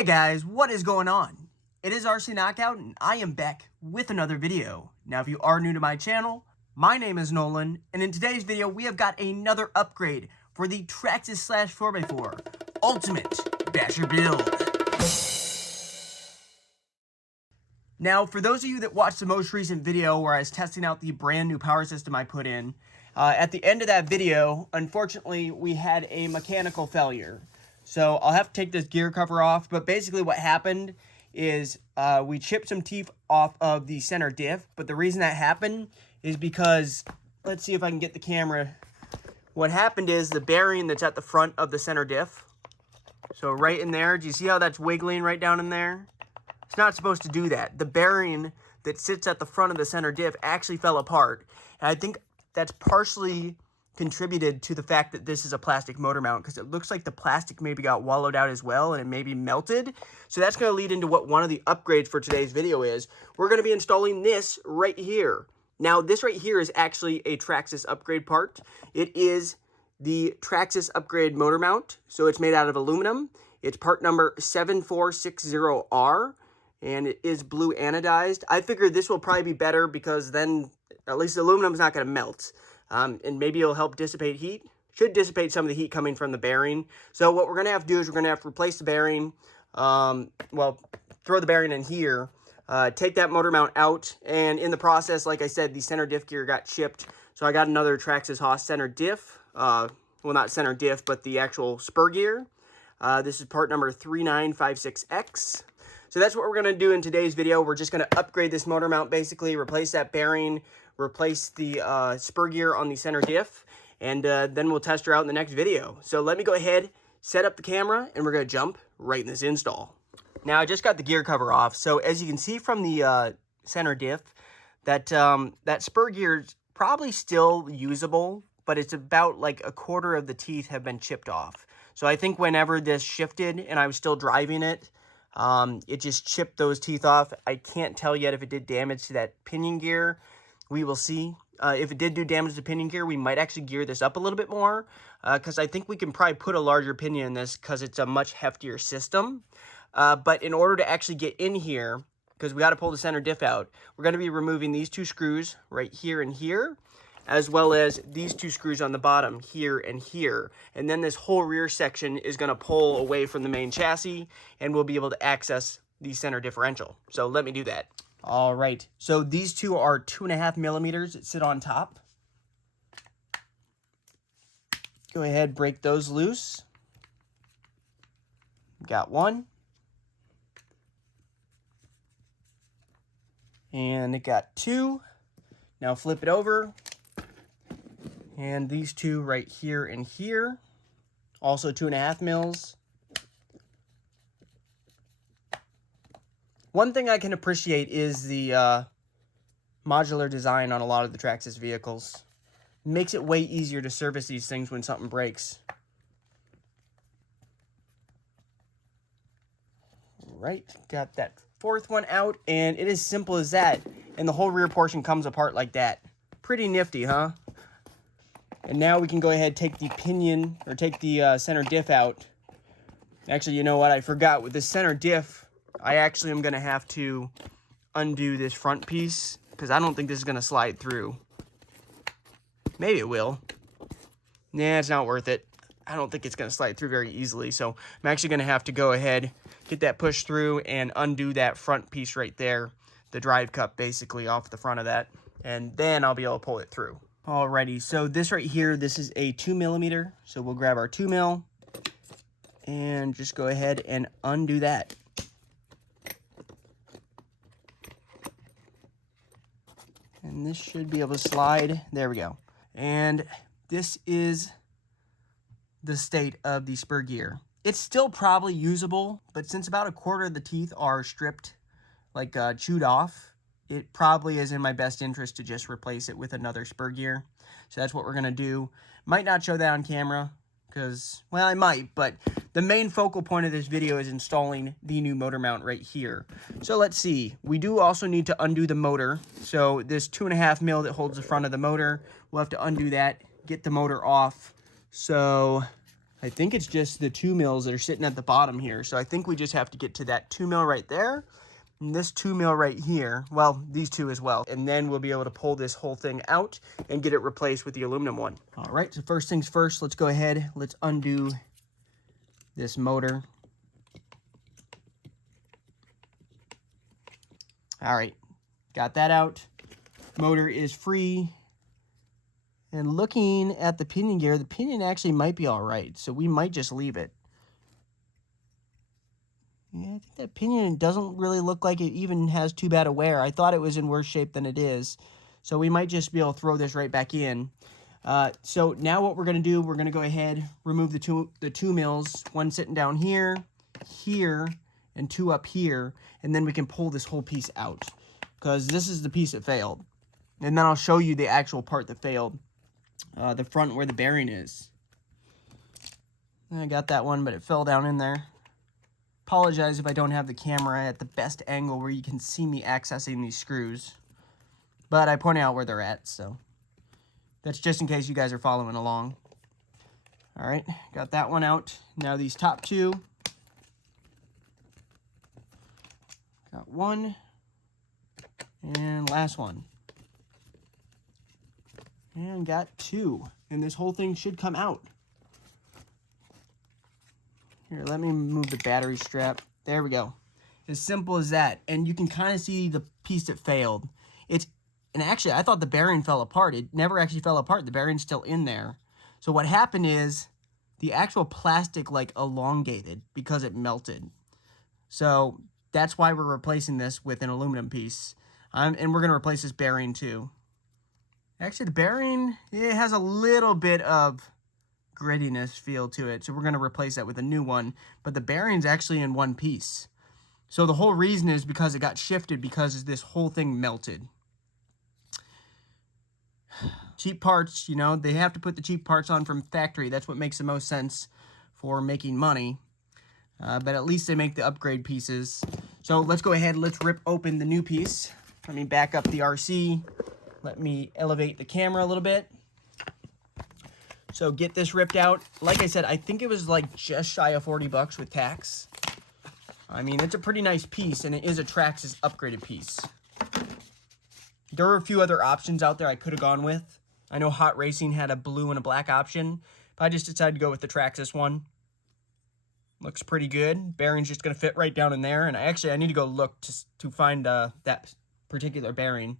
Hey guys, what is going on? It is RC Knockout and I am back with another video. Now if you are new to my channel, my name is Nolan, and in today's video we have got another upgrade for the Traxxas Slash 4x4 Ultimate Basher build. Now for those of you that watched the most recent video where I was testing out the brand new power system I put in, at the end of that video, unfortunately we had a mechanical failure. So I'll have to take this gear cover off, but basically what happened is we chipped some teeth off of the center diff, but the reason that happened is because, let's see if I can get the camera. What happened is the bearing that's at the front of the center diff, so right in there, do you see how that's wiggling right down in there? It's not supposed to do that. The bearing that sits at the front of the center diff actually fell apart, and I think that's partially contributed to the fact that this is a plastic motor mount, because it looks like the plastic maybe got wallowed out as well and it maybe melted. So that's going to lead into what one of the upgrades for today's video is. We're going to be installing this right here. Now this right here is actually a Traxxas upgrade part. It is the Traxxas upgrade motor mount, so it's made out of aluminum. It's part number 7460R and it is blue anodized. I figured this will probably be better because then at least the aluminum is not going to melt. And maybe it'll help dissipate heat. Should dissipate some of the heat coming from the bearing. So what we're going to have to do is we're going to have to replace the bearing. Well, throw the bearing in here. Take that motor mount out. And in the process, like I said, the center diff gear got chipped. So I got another Traxxas Haas center diff. Well, not center diff, but the actual spur gear. This is part number 3956X. So that's what we're going to do in today's video. We're just going to upgrade this motor mount, basically. Replace that bearing. Replace the spur gear on the center diff, and then we'll test her out in the next video. So let me go ahead, set up the camera, and we're going to jump right in this install. Now I just got the gear cover off, so as you can see from the center diff, that that spur gear is probably still usable, but it's about like a quarter of the teeth have been chipped off. So I think whenever this shifted and I was still driving it, it just chipped those teeth off. I can't tell yet if it did damage to that pinion gear. We will see. If it did do damage to pinion gear, we might actually gear this up a little bit more, because I think we can probably put a larger pinion in this because it's a much heftier system. But in order to actually get in here, because we got to pull the center diff out, we're going to be removing these two screws right here and here, as well as these two screws on the bottom here and here. And then this whole rear section is going to pull away from the main chassis, and we'll be able to access the center differential. So let me do that. All right, so these two are 2.5 millimeters that sit on top. Go ahead, break those loose. Got one. And it got two. Now flip it over. And these two right here and here, also 2.5 mils. One thing I can appreciate is the modular design on a lot of the Traxxas vehicles. It makes it way easier to service these things when something breaks. Right, got that fourth one out, and it is simple as that. And the whole rear portion comes apart like that. Pretty nifty, huh? And now we can go ahead, take the pinion, or take the center diff out. Actually, you know what? I forgot. With the center diff, I actually am going to have to undo this front piece because I don't think this is going to slide through. Maybe it will. Nah, it's not worth it. I don't think it's going to slide through very easily. So I'm actually going to have to go ahead, get that pushed through, and undo that front piece right there, the drive cup basically off the front of that. And then I'll be able to pull it through. Alrighty, so this right here, this is a 2 millimeter. So we'll grab our 2 mil and just go ahead and undo that. And this should be able to slide. There we go. And this is the state of the spur gear. It's still probably usable, but since about a quarter of the teeth are stripped, like chewed off, it probably is in my best interest to just replace it with another spur gear. So that's what we're going to do. Might not show that on camera because, well, I might, but the main focal point of this video is installing the new motor mount right here. So let's see. We do also need to undo the motor. So this 2.5 mil that holds the front of the motor, we'll have to undo that, get the motor off. So I think it's just the 2 mils that are sitting at the bottom here. So I think we just have to get to that 2 mil right there. And this 2 mil right here. Well, these two as well. And then we'll be able to pull this whole thing out and get it replaced with the aluminum one. All right, so first things first, let's go ahead. Let's undo this motor. All right, got that out. Motor is free. And looking at the pinion gear, the pinion actually might be all right. So we might just leave it. Yeah, I think that pinion doesn't really look like it even has too bad a wear. I thought it was in worse shape than it is. So we might just be able to throw this right back in. So now what we're going to do, we're going to go ahead, remove the two mils, one sitting down here, here, and two up here. And then we can pull this whole piece out. Because this is the piece that failed. And then I'll show you the actual part that failed. The front where the bearing is. I got that one, but it fell down in there. Apologize if I don't have the camera at the best angle where you can see me accessing these screws. But I point out where they're at, so that's just in case you guys are following along. All right, got that one out. Now these top two. Got one. And last one. And got two. And this whole thing should come out. Here, let me move the battery strap. There we go. As simple as that. And you can kind of see the piece that failed. And actually, I thought the bearing fell apart. It never actually fell apart. The bearing's still in there. So what happened is the actual plastic like elongated because it melted. So that's why we're replacing this with an aluminum piece. And we're going to replace this bearing too. Actually, the bearing, it has a little bit of grittiness feel to it. So we're going to replace that with a new one. But the bearing's actually in one piece. So the whole reason is because it got shifted because this whole thing melted. Cheap parts, you know, they have to put the cheap parts on from factory. That's what makes the most sense for making money. But at least they make the upgrade pieces. So let's go ahead, let's rip open the new piece. Let me back up the RC. Let me elevate the camera a little bit. So get this ripped out. Like I said, I think it was like just shy of 40 bucks with tax. I mean, it's a pretty nice piece, and it is a Traxxas upgraded piece. There were a few other options out there I could have gone with. I know Hot Racing had a blue and a black option, but I just decided to go with the Traxxas one. Looks pretty good. Bearing's just going to fit right down in there, and I need to go look to find that particular bearing.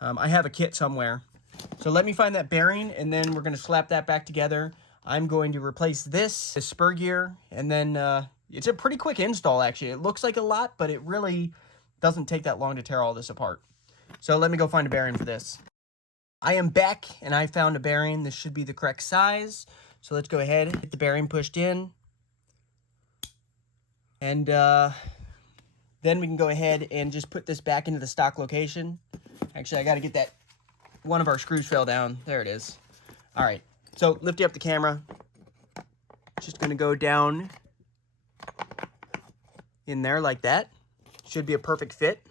I have a kit somewhere. So let me find that bearing, and then we're going to slap that back together. I'm going to replace this spur gear, and then it's a pretty quick install, actually. It looks like a lot, but it really doesn't take that long to tear all this apart. So let me go find a bearing for this. I am back, and I found a bearing. This should be the correct size. So let's go ahead, get the bearing pushed in. And then we can go ahead and just put this back into the stock location. Actually, I got to get that. One of our screws fell down. There it is. All right. So lifting up the camera. Just going to go down in there like that. Should be a perfect fit.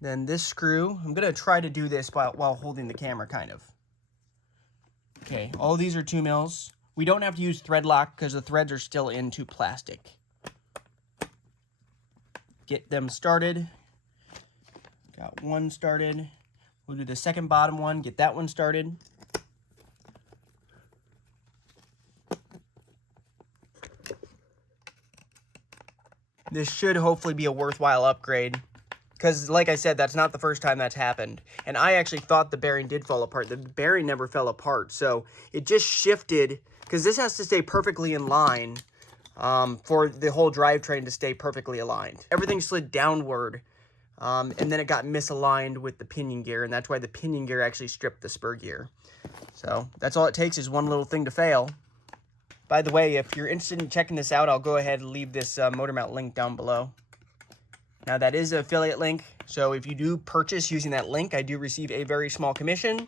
Then this screw, I'm going to try to do this while holding the camera, kind of. Okay, all these are 2 mils. We don't have to use thread lock because the threads are still into plastic. Get them started. Got one started. We'll do the second bottom one, get that one started. This should hopefully be a worthwhile upgrade. Because, like I said, that's not the first time that's happened. And I actually thought the bearing did fall apart. The bearing never fell apart. So it just shifted. Because this has to stay perfectly in line for the whole drivetrain to stay perfectly aligned. Everything slid downward. And then it got misaligned with the pinion gear. And that's why the pinion gear actually stripped the spur gear. So that's all it takes is one little thing to fail. By the way, if you're interested in checking this out, I'll go ahead and leave this motor mount link down below. Now, that is an affiliate link, so if you do purchase using that link, I do receive a very small commission.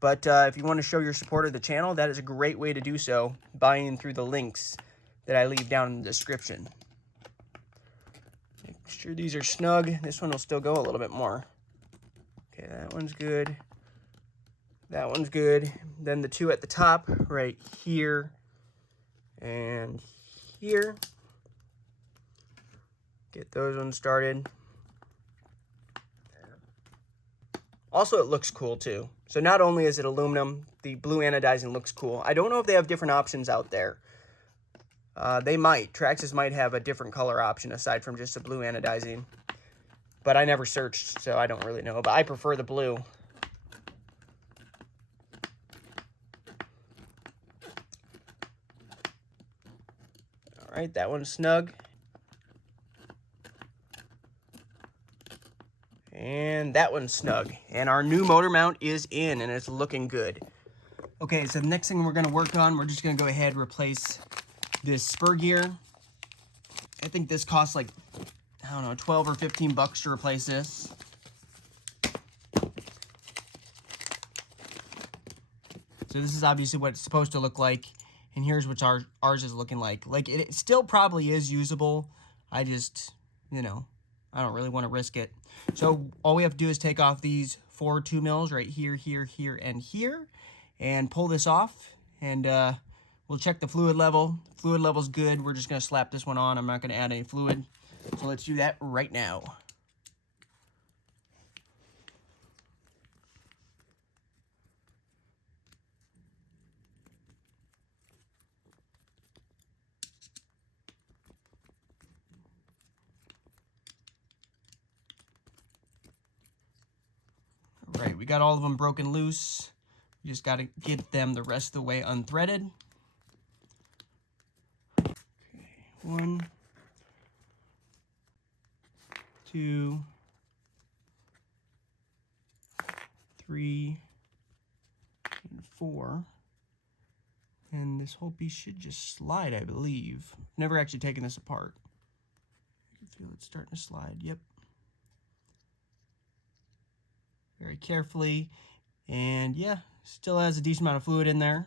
But if you want to show your support of the channel, that is a great way to do so, buying through the links that I leave down in the description. Make sure these are snug. This one will still go a little bit more. Okay, that one's good. That one's good. Then the two at the top, right here, and here. Get those ones started. Also, it looks cool too. So not only is it aluminum, the blue anodizing looks cool. I don't know if they have different options out there. They might. Traxxas might have a different color option aside from just the blue anodizing. But I never searched, so I don't really know. But I prefer the blue. All right, that one's snug. And that one's snug. And our new motor mount is in, and it's looking good. Okay, so the next thing we're going to work on, we're just going to go ahead and replace this spur gear. I think this costs like, I don't know, 12 or 15 bucks to replace this. So this is obviously what it's supposed to look like. And here's what ours is looking like. Like, it still probably is usable. I just, you know, I don't really want to risk it. So all we have to do is take off these 4 2mm right here, here, here, and here, and pull this off, and we'll check the fluid level. Fluid level's good. We're just going to slap this one on. I'm not going to add any fluid. So let's do that right now. All right, we got all of them broken loose. We just got to get them the rest of the way unthreaded. Okay, 1, 2, 3, and 4. And this whole piece should just slide, I believe. Never actually taken this apart. You can feel it starting to slide. Yep. Very carefully. And yeah, still has a decent amount of fluid in there.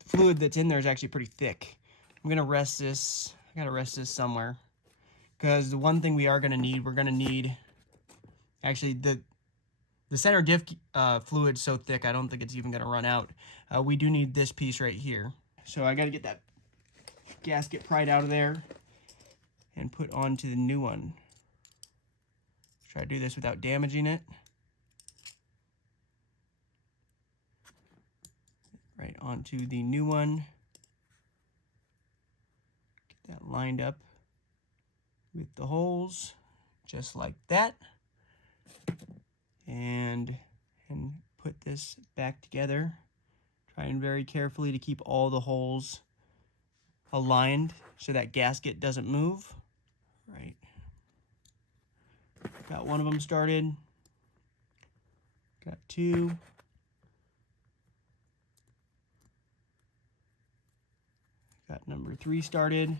The fluid that's in there is actually pretty thick. I'm going to rest this. I got to rest this somewhere. Because the one thing we are going to need, we're going to need, actually the center diff fluid is so thick, I don't think it's even going to run out. We do need this piece right here. So I got to get that gasket pried out of there and put onto the new one. Try to do this without damaging it. Right onto the new one. Get that lined up with the holes, just like that. And put this back together. Trying very carefully to keep all the holes aligned so that gasket doesn't move. Right. Got one of them started. Got 2. Got number 3 started.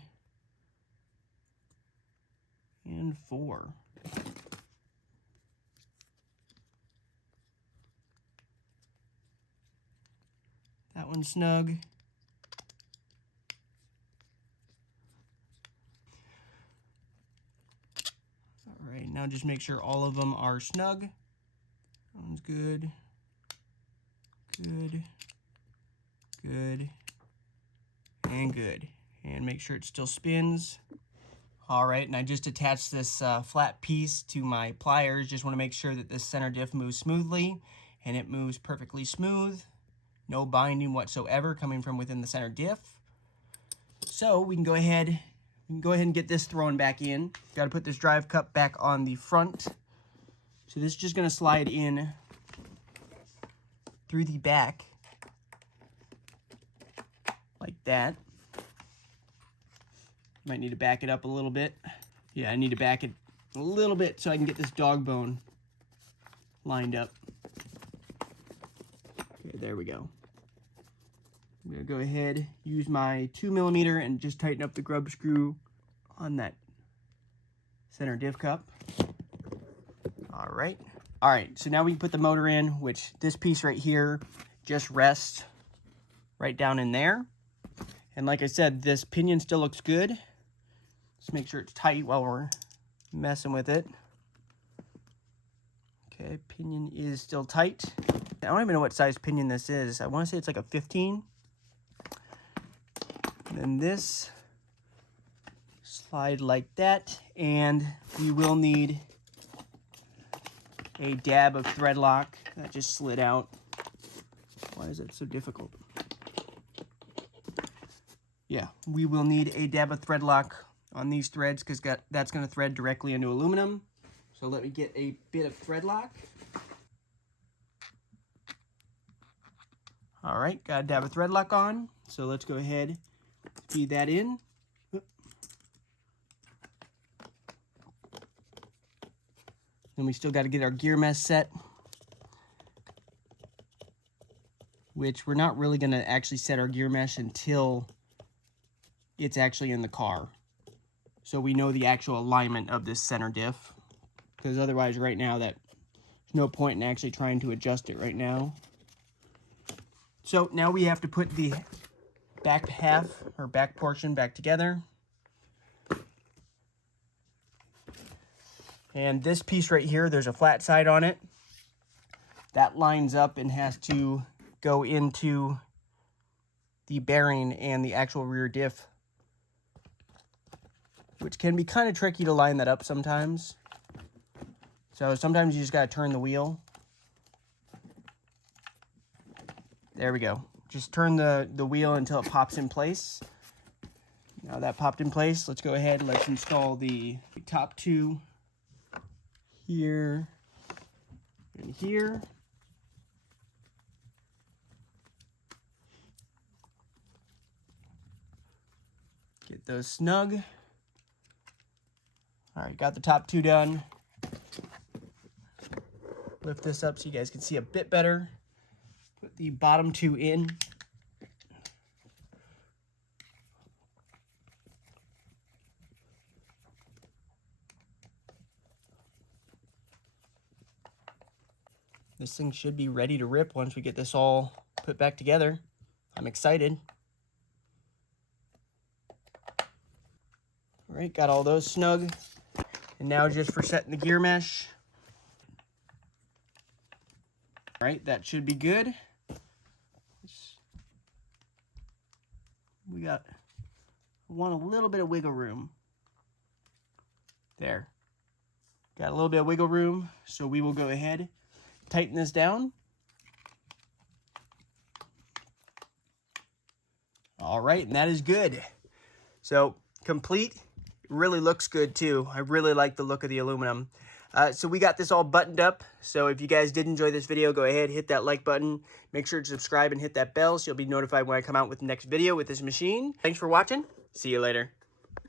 And 4. That one's snug. All right, now just make sure all of them are snug. That one's good. Good. Good. And good. And make sure it still spins. All right, and I just attached this flat piece to my pliers. Just want to make sure that this center diff moves smoothly, and it moves perfectly smooth. No binding whatsoever coming from within the center diff. So we can go ahead and get this thrown back in. Got to put this drive cup back on the front. So this is just going to slide in through the back like that. Might need to back it up a little bit. Yeah, I need to back it a little bit so I can get this dog bone lined up. Okay, there we go. I'm going to go ahead, use my 2mm and just tighten up the grub screw on that center diff cup. All right. All right, so now we can put the motor in, which this piece right here just rests right down in there. And like I said, this pinion still looks good. Just make sure it's tight while we're messing with it. Okay, pinion is still tight. I don't even know what size pinion this is. I want to say it's like a 15. then this, slide like that, and we will need a dab of thread lock. That just slid out. Why is it so difficult? Yeah, we will need a dab of thread lock on these threads because that's going to thread directly into aluminum. So let me get a bit of thread lock. All right, got a dab of thread lock on. So let's go ahead, feed that in. Then we still got to get our gear mesh set, which we're not really going to actually set our gear mesh until it's actually in the car. So we know the actual alignment of this center diff, because otherwise right now there's no point in actually trying to adjust it right now. So now we have to put the back half or back portion back together. And this piece right here, there's a flat side on it. That lines up and has to go into the bearing and the actual rear diff, which can be kind of tricky to line that up sometimes. So sometimes you just gotta turn the wheel. There we go. Just turn the wheel until it pops in place. Now that popped in place, let's go ahead and let's install the top two here and here. Get those snug. All right, got the top two done. Lift this up so you guys can see a bit better. Put the bottom two in. This thing should be ready to rip once we get this all put back together. I'm excited. All right, got all those snug. And now just for setting the gear mesh. All right, that should be good. We want a little bit of wiggle room. There. Got a little bit of wiggle room, so we will go ahead, tighten this down. All right, and that is good. So complete. It really looks good too. I really like the look of the aluminum. So we got this all buttoned up. So if you guys did enjoy this video, go ahead, hit that like button. Make sure to subscribe and hit that bell so you'll be notified when I come out with the next video with this machine. Thanks for watching. See you later.